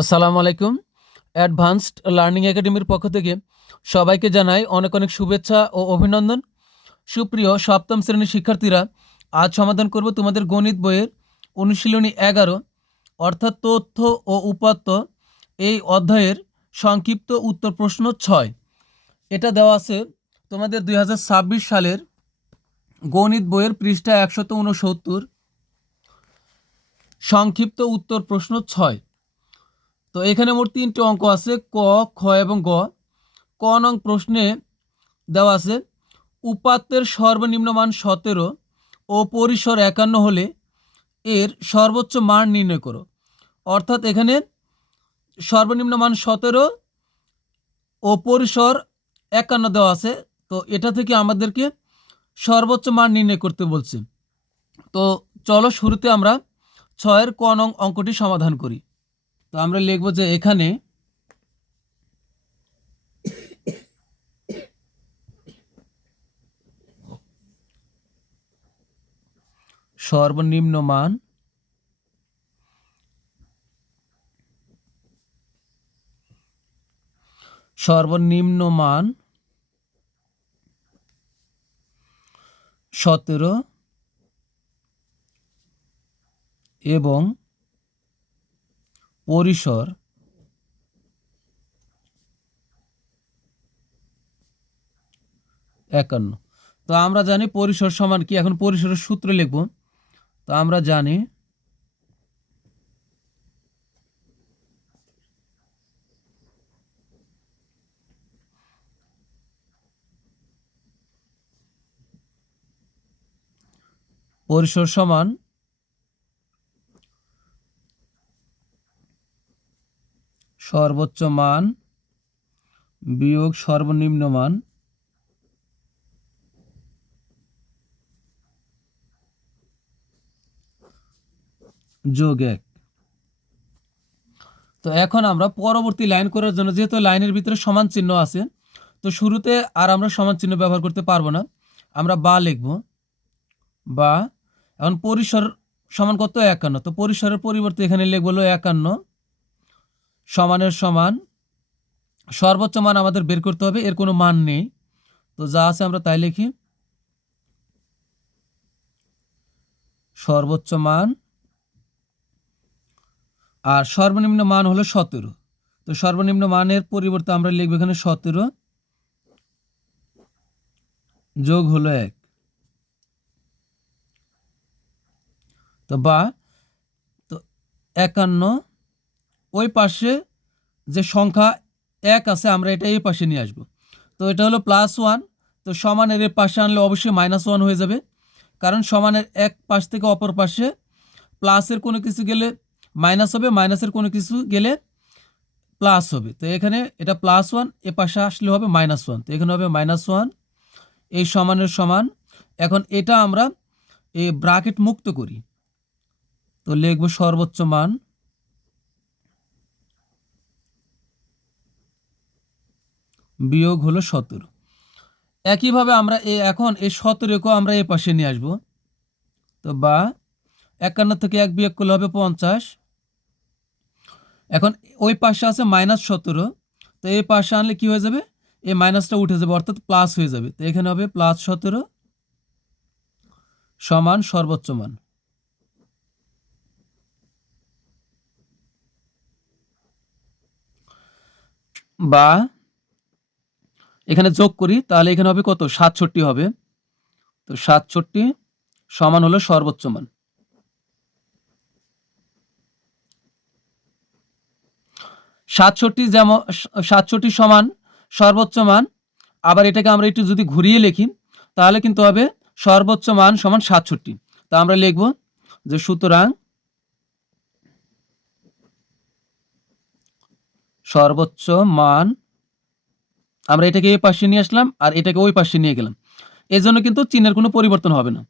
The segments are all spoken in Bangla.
আসসালামু আলাইকুম। অ্যাডভান্সড লার্নিং একাডেমির পক্ষ থেকে সবাইকে জানাই অনেক অনেক শুভেচ্ছা ও অভিনন্দন। সুপ্রিয় সপ্তম শ্রেণীর শিক্ষার্থীরা, আজ সমাধান করব তোমাদের গণিত বইয়ের অনুশীলনী 11 অর্থাৎ তথ্য ও উপাত্ত এই অধ্যায়ের সংক্ষিপ্ত উত্তর প্রশ্ন 6। এটা দেওয়া আছে তোমাদের 2026 সালের গণিত বইয়ের পৃষ্ঠা 169, সংক্ষিপ্ত উত্তর প্রশ্ন 6। তো এখানে মোট 3টি অঙ্ক আছে, ক, খ এবং গ। ক নং প্রশ্নে দেওয়া আছে উপাত্তের সর্বনিম্ন মান 17 ও পরিসর 51 হলে এর সর্বোচ্চ মান নির্ণয় করো। অর্থাৎ এখানে সর্বনিম্ন মান 17 ও পরিসর 51 দেওয়া আছে। তো এটা থেকে আমাদেরকে সর্বোচ্চ মান নির্ণয় করতে বলছে। তো চলো শুরুতে আমরা 6-এর ক নং অঙ্কটি সমাধান করি। তো আমরা লিখব যে এখানে সর্বনিম্ন মান সর্বনিম্ন মান 17 এবং পরিসর 51। তো আমরা জানি পরিসর সমান কি, এখন পরিসরের সূত্র লিখব। তো আমরা জানি পরিসর সমান সর্বোচ্চ মান বিয়োগ সর্বনিম্ন মান যোগ 1। তো এখন আমরা পরবর্তী লাইন করার জন্য, যেহেতু লাইনের ভিতরে সমান চিহ্ন আছে, তো শুরুতে আর আমরা সমান চিহ্ন ব্যবহার করতে পারবো না, আমরা বা লিখব। বা এখন পরিসর সমান কত? 51। তো পরিসরের পরিবর্তে এখানে লিখব 51 সমানের সমান সর্বোচ্চ মান আমাদের বের করতে হবে, এর কোনো মান নেই। তো যা আছে আমরা তাই লিখি, সর্বোচ্চ মান আর সর্বনিম্ন মান হলো 17। তো সর্বনিম্ন মানের পরিবর্তে আমরা লিখব এখানে 17 যোগ হলো 1। তো বা তো 51 ওই পাশে যে সংখ্যা 1 আছে আমরা এটা এই পাশে নিয়ে আসব। তো এটা হলো +1। তো সমানের এর পাশে আনলে অবশ্যই -1 হয়ে যাবে, কারণ সমানের এক পাশ থেকে অপর পাশে প্লাসের কোনো কিছু গেলে মাইনাস হবে, মাইনাসের কোনো কিছু গেলে প্লাস হবে। তো এখানে এটা +1, এ পাশে আসলে হবে -1। তো এখানে হবে -1, এই সমানের সমান। এখন এটা আমরা এই ব্র্যাকেট মুক্ত করি, তো লিখব সর্বোচ্চ মান বিয়োগ হলো 17। একইভাবে আমরা এখন এই 17 আমরা এই পাশে নিয়ে আসব। তো বা 51 থেকে 1 বিয়োগ করলে হবে 50। এখন ওই পাশে আছে -17, তো এই পাশে আনলে কি হয়ে যাবে? এই মাইনাসটা উঠে যাবে, অর্থাৎ প্লাস হয়ে যাবে। তো এখানে হবে +17 সমান সর্বোচ্চ মান। বা এখানে যোগ করি, তাহলে এখানে হবে কত? 67 হবে। তো 67 সমান হলো সর্বোচ্চ মান। 67 যেমন 67 সমান সর্বোচ্চ মান। আবার এটাকে আমরা একটু যদি ঘুরিয়ে লিখি তাহলে কিন্তু হবে সর্বোচ্চ মান সমান 67। তা আমরা লিখব যে সুতরাং সর্বোচ্চ মান, আমরা এটাকে এই পাশে নিয়ে আসলাম আর এটাকে ওই পাশে নিয়ে গেলাম, এই জন্য কিন্তু চিহ্নের কোনো পরিবর্তন হবে না,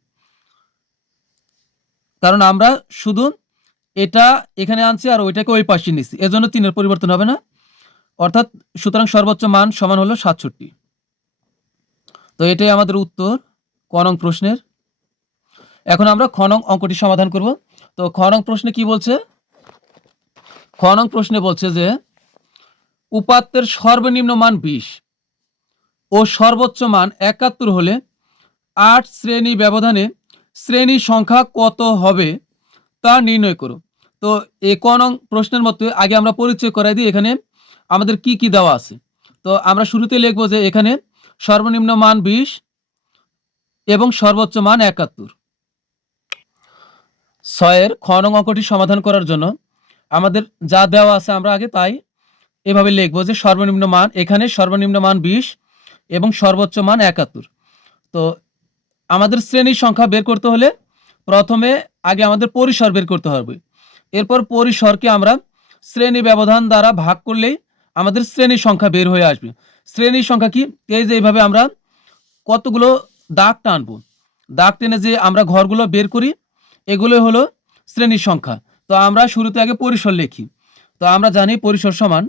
কারণ আমরা শুধু এটা এখানে আনছি আর ওইটাকে ওই পাশে নিচ্ছি, এজন্য চিহ্নের পরিবর্তন হবে না। অর্থাৎ সুতরাং সর্বোচ্চ মান সমান হলো 67। তো এটাই আমাদের উত্তর ক নং প্রশ্নের। এখন আমরা খ নং অঙ্কটি সমাধান করব। তো খ নং প্রশ্নে কি বলছে? খ নং প্রশ্নে বলছে যে উপাত্তের সর্বনিম্ন মান 20 ও সর্বোচ্চ মান 71 হলে 8 শ্রেণী ব্যবধানে শ্রেণী সংখ্যা কত হবে তা নির্ণয় করো। তো এই ক নং প্রশ্নের মতো আগে আমরা পরিচয় করাই দিই এখানে আমাদের কি কি দেওয়া আছে। তো আমরা শুরুতে লিখব যে এখানে সর্বনিম্ন মান 20 এবং সর্বোচ্চ মান 71। 6 খ নং অঙ্কটি সমাধান করার জন্য আমাদের যা দেওয়া আছে আমরা আগে তাই এভাবে লিখব যে সর্বনিম্ন মান, এখানে সর্বনিম্ন মান 20 এবং সর্বোচ্চ মান 71। তো আমাদের শ্রেণীর সংখ্যা বের করতে হলে প্রথমে আগে আমাদের পরিসর বের করতে হবে। এরপর পরিসরকে আমরা শ্রেণী ব্যবধান দ্বারা ভাগ করলেই আমাদের শ্রেণীর সংখ্যা বের হয়ে আসবে। শ্রেণীর সংখ্যা কি? এই যে এইভাবে আমরা কতগুলো দাগ টানবো, দাগ টেনে যে আমরা ঘরগুলো বের করি এগুলো হলো শ্রেণীর সংখ্যা। তো আমরা শুরুতে আগে পরিসর লিখি। তো আমরা জানি পরিসর সমান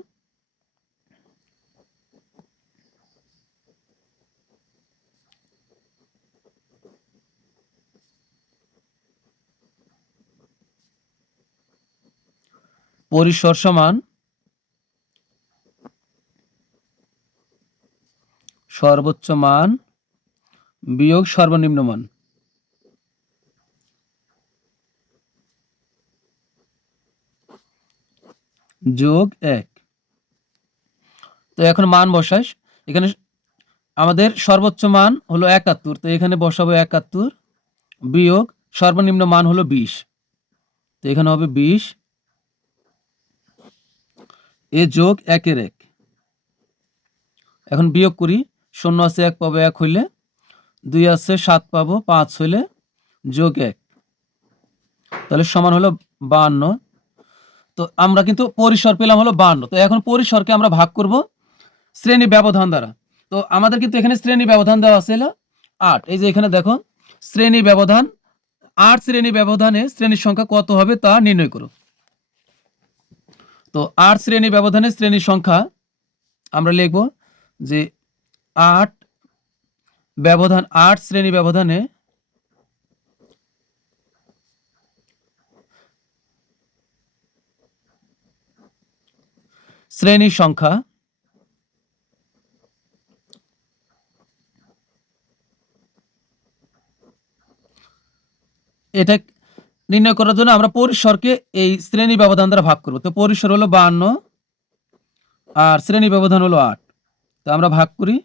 সর্বোচ্চ মান বিয়োগ সর্বনিম্ন মান। যোগ 1। তো এখন মান বসাই। এখানে আমাদের সর্বোচ্চ মান হলো 71, তো এখানে বসাবো 71 বিয়োগ সর্বনিম্ন মান হলো 20, তো এখানে হবে 20 এ যোগ 1-এর 1। এখন বিয়োগ করি, 0 আছে 1 পাবো, 1 হইলে 2 আছে 7 পাবো, 5 হইলে যোগ 1, তাহলে সমান হলো 52। তো আমরা কিন্তু পরিসর পেলাম হলো 52। তো এখন পরিসরকে আমরা ভাগ করব শ্রেণী ব্যবধান দ্বারা। তো আমাদের কিন্তু এখানে শ্রেণী ব্যবধান দেওয়া আছে হলো 8। এই যে এখানে দেখো শ্রেণী ব্যবধান 8 শ্রেণী ব্যবধানে শ্রেণীর সংখ্যা কত হবে তা নির্ণয় করো। তো 8 শ্রেণী ব্যবধানে শ্রেণীর সংখ্যা আমরা লিখব যে 8 শ্রেণী ব্যবধানে শ্রেণীর সংখ্যা এটা নির্ণয় করার জন্য আমরা পরিসরকে এই শ্রেণী ব্যবধান দ্বারা ভাগ করব। তো পরিসর হলো 52 আর শ্রেণী ব্যবধান হলো 8, তো আমরা ভাগ করি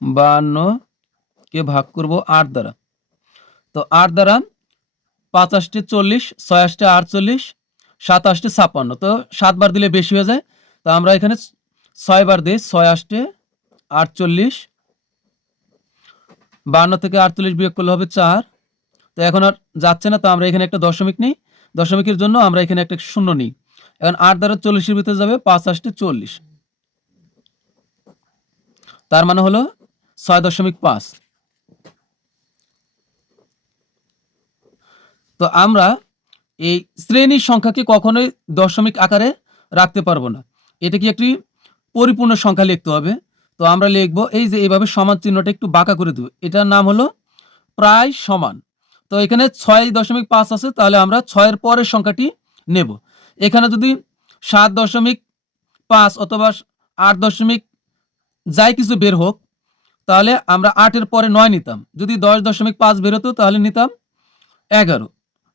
52 কে ভাগ করব 8 দ্বারা। তো 8 দ্বারা 5 8 40, 6 8 48, 7 8 56, তো 7 বার দিলে বেশি হয়ে যায়, তো আমরা এখানে 6 বার দিই, 6 8 48, 52 থেকে 48 বিয়োগ করলে হবে 4। তো এখন আর যাচ্ছে না, তো আমরা এখানে একটা দশমিক নিই, দশমিকের জন্য আমরা এখানে একটা শূন্য নিই। এখন 8 দ্বারা 40-এর ভিতরে যাবে 5 8 40, তার মানে হলো 6.5। তো আমরা এই শ্রেণীর সংখ্যাকে কখনোই দশমিক আকারে রাখতে পারবো না, এটা কি একটি পরিপূর্ণ সংখ্যা লিখতে হবে। তো আমরা লিখবো এই যে এইভাবে সমান চিহ্নটা একটু বাঁকা করে দেবো, এটার নাম হলো প্রায় সমান। তো এখানে 6.5 আছে, তাহলে আমরা 6-এর পরের সংখ্যাটি নেব। এখানে যদি 7.5 অথবা 8 যাই কিছু বের হোক, তাহলে আমরা 8-এর পরে 9 নিতাম। যদি 10.5 বেরোতো তাহলে নিতাম 11,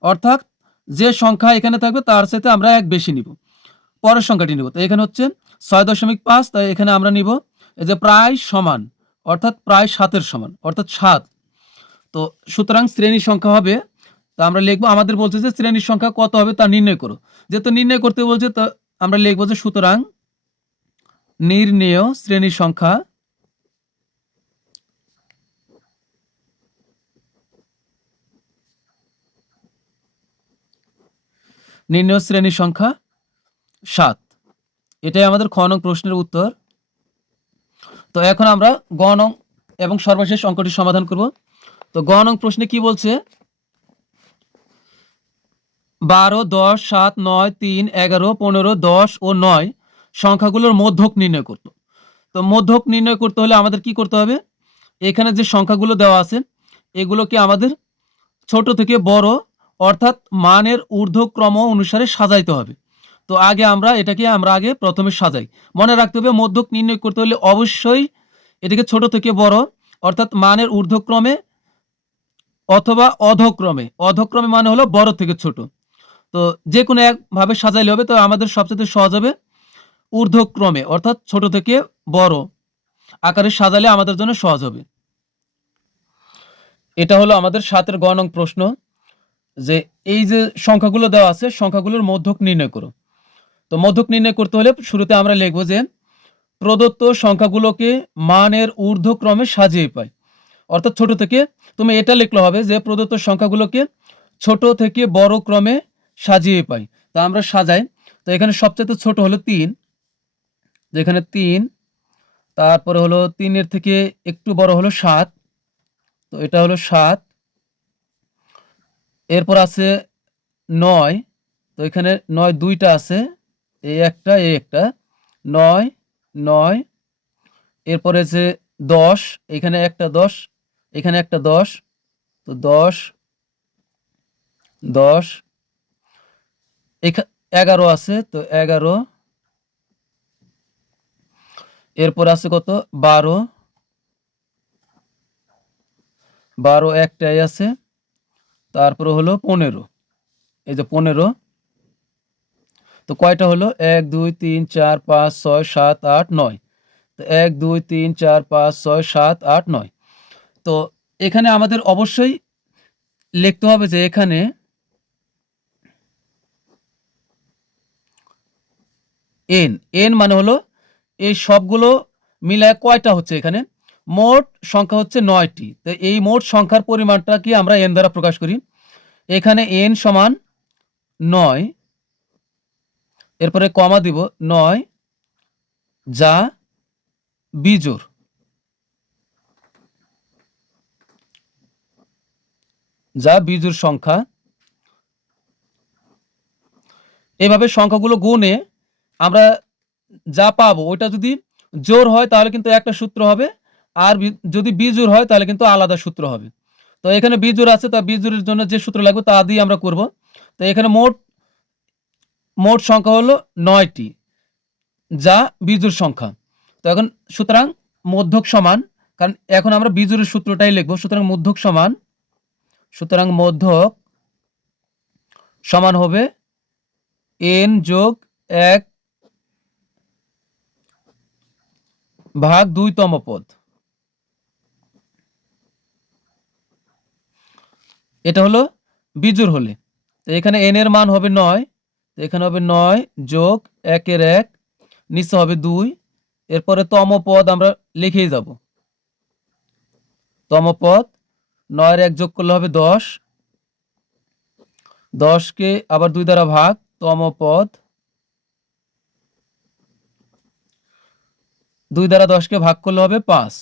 অর্থাৎ যে সংখ্যা এখানে থাকবে তার সাথে আমরা 1 বেশি নিব, পরের সংখ্যাটি নিব। তো এখানে হচ্ছে 6.5, তাই এখানে আমরা নিব এই যে প্রায় সমান, অর্থাৎ প্রায় 7-এর সমান, অর্থাৎ 7। তো সুতরাং শ্রেণীর সংখ্যা হবে, তা আমরা লিখবো, আমাদের বলছে যে শ্রেণীর সংখ্যা কত হবে তা নির্ণয় করো। যেহেতু নির্ণয় করতে বলছে, তো আমরা লিখবো যে সুতরাং নির্ণেয় শ্রেণীর সংখ্যা নির্ণেয় শ্রেণীর সংখ্যা 7। এটাই আমাদের খ নং প্রশ্নের উত্তর। তো এখন আমরা গ নং এবং সর্বশেষ অঙ্কটি সমাধান করব। তো গ নং প্রশ্নে কি বলছে, 12 10 7 9 3 11 15 10 ও 9 সংখ্যাগুলোর মধ্যক নির্ণয় করত। তো মধ্যক নির্ণয় করতে হলে আমাদের কি করতে হবে, এখানে যে সংখ্যাগুলো দেওয়া আছে এগুলোকে আমাদের ছোট থেকে বড় অর্থাৎ মানের ঊর্ধ্বক্রম অনুসারে সাজাইতে হবে। তো আমরা আগে প্রথমে সাজাই। মনে রাখতে হবে মধ্যক নির্ণয় করতে হলে অবশ্যই এটাকে ছোট থেকে বড় অর্থাৎ মানের ঊর্ধ্বক্রমে অথবা অধক্রমে। অধক্রমে মানে হলো বড় থেকে ছোট। তো যে কোনো একভাবে সাজাইলে হবে। তো আমাদের সবচেয়ে সহজ হবে ঊর্ধ্বক্রমে অর্থাৎ ছোট থেকে বড় আকারে সাজালে আমাদের জন্য সহজ হবে। এটা হলো আমাদের ৭ এর গ নং প্রশ্ন, যে এই যে সংখ্যাগুলো দেওয়া আছে সংখ্যাগুলোর মধ্যক নির্ণয় করো। তো মধ্যক নির্ণয় করতে হলে শুরুতে আমরা লিখব যে প্রদত্ত সংখ্যাগুলোকে মানের ঊর্ধ্বক্রমে সাজিয়ে পাই। অর্থাৎ ছোট থেকে তুমি এটা লিখলে হবে যে প্রদত্ত সংখ্যাগুলোকে ছোট থেকে বড় ক্রমে সাজিয়ে পাই। তা আমরা সাজাই। তো এখানে সবচেয়ে ছোট হলো ৩, যেখানে ৩, তারপরে হলো ৩ এর থেকে একটু বড় হলো ৭, তো এটা হলো ৭। এরপর আছে ৯, তো এখানে ৯ দুইটা আছে, এই একটা এই একটা, ৯ ৯। এরপরে যে ১০, এখানে একটা ১০, এখানে একটা ১০, তো ১০ ১০। ১১ আছে, তো ১১। এরপর আছে কত ১২, ১২ একটাই আছে। তারপরে হলো ১৫, এই যে ১৫। তো কয়টা হলো ১ ২ ৩ ৪ ৫ ৬ ৭ ৮ ৯। তো ১ ২ ৩ ৪ ৫ ৬ ৭ ৮ ৯। তো এখানে আমাদের অবশ্যই লিখতে হবে যে এখানে এন, এন মানে হলো এই সবগুলো মিলায় কয়টা হচ্ছে, এখানে মোট সংখ্যা হচ্ছে ৯টি। তো এই মোট সংখ্যার পরিমাণটাকে আমরা এন দ্বারা প্রকাশ করি। এখানে এন সমান ৯, এরপরে কমা দিব ৯ যা বিজোড়, যা বিজোড় সংখ্যা। এভাবে সংখ্যাগুলো গুণে আমরা যা পাবো ওইটা যদি জোড় হয় তাহলে কিন্তু একটা সূত্র হবে, আর যদি বিজোড় হয় তাহলে কিন্তু আলাদা সূত্র হবে। তো এখানে বিজোড় আছে, তা বিজোড়ের জন্য যে সূত্র লাগবে তা দিয়ে আমরা করব। তো এখানে মোট সংখ্যা হলো ৯টি, যা বিজোড় সংখ্যা। তো এখন সুতরাং মধ্যক সমান, কারণ এখন আমরা বিজোড়ের সূত্রটাই লিখব, সুতরাং মধ্যক সমান হবে n যোগ ১ ভাগ ২তম পদ। এটা হলো বিজোড় হলে। তো এখানে n এর মান হবে ৯, তো এখানে হবে ৯ যোগ ১ এর ১, নিচে হবে ২, এরপরে তম পদ আমরা লিখেই যাব। তম পদ ৯ এর ১ যোগ করলে হবে ১০, ১০কে আবার ২ দ্বারা ভাগ, তম পদ ২ দ্বারা ১০কে ভাগ করলে হবে ৫।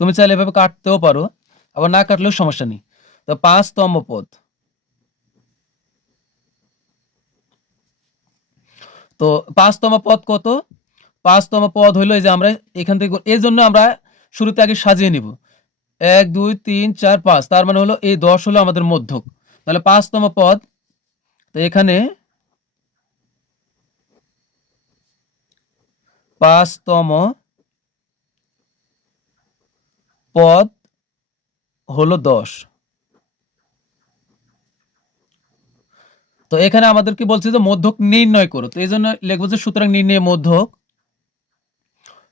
তুমি চাইলে এভাবে কাটতেও পারো, আবার না কাটলেও সমস্যা নেই। তো ৫তম পদ। তো ৫তম পদ কত? ৫তম পদ হইলো এই যে আমরা এখান থেকে, এই জন্য আমরা শুরুতে আগে সাজিয়ে নিব ১ ২ ৩ ৪ ৫, তার মানে হলো এই ১০ হলো আমাদের মধ্যক। তাহলে ৫তম পদ, তো এখানে ৫তম পদ হলো ১০। তো এখানে আমাদের কি বলছে যে মধ্যক নির্ণয় করো, তো এই জন্য লিখবো যে সুতরাং নির্ণয় মধ্যক,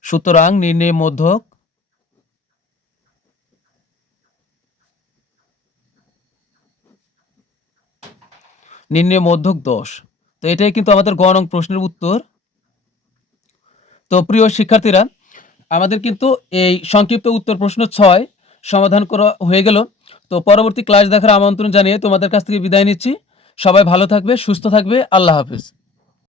সুতরাং নির্ণয় মধ্যক নির্ণয় মধ্যক ১০। তো এটাই কিন্তু আমাদের গ নং প্রশ্নের উত্তর। তো প্রিয় শিক্ষার্থীরা, আমাদের কিন্তু এই সংক্ষিপ্ত উত্তর প্রশ্ন ৬ সমাধান করা হয়ে গেল। তো পরবর্তী ক্লাস দেখার আমন্ত্রণ জানিয়ে তোমাদের কাছ থেকে বিদায় নিচ্ছি। সবাই ভালো থাকবে, সুস্থ থাকবে। আল্লাহ হাফেজ।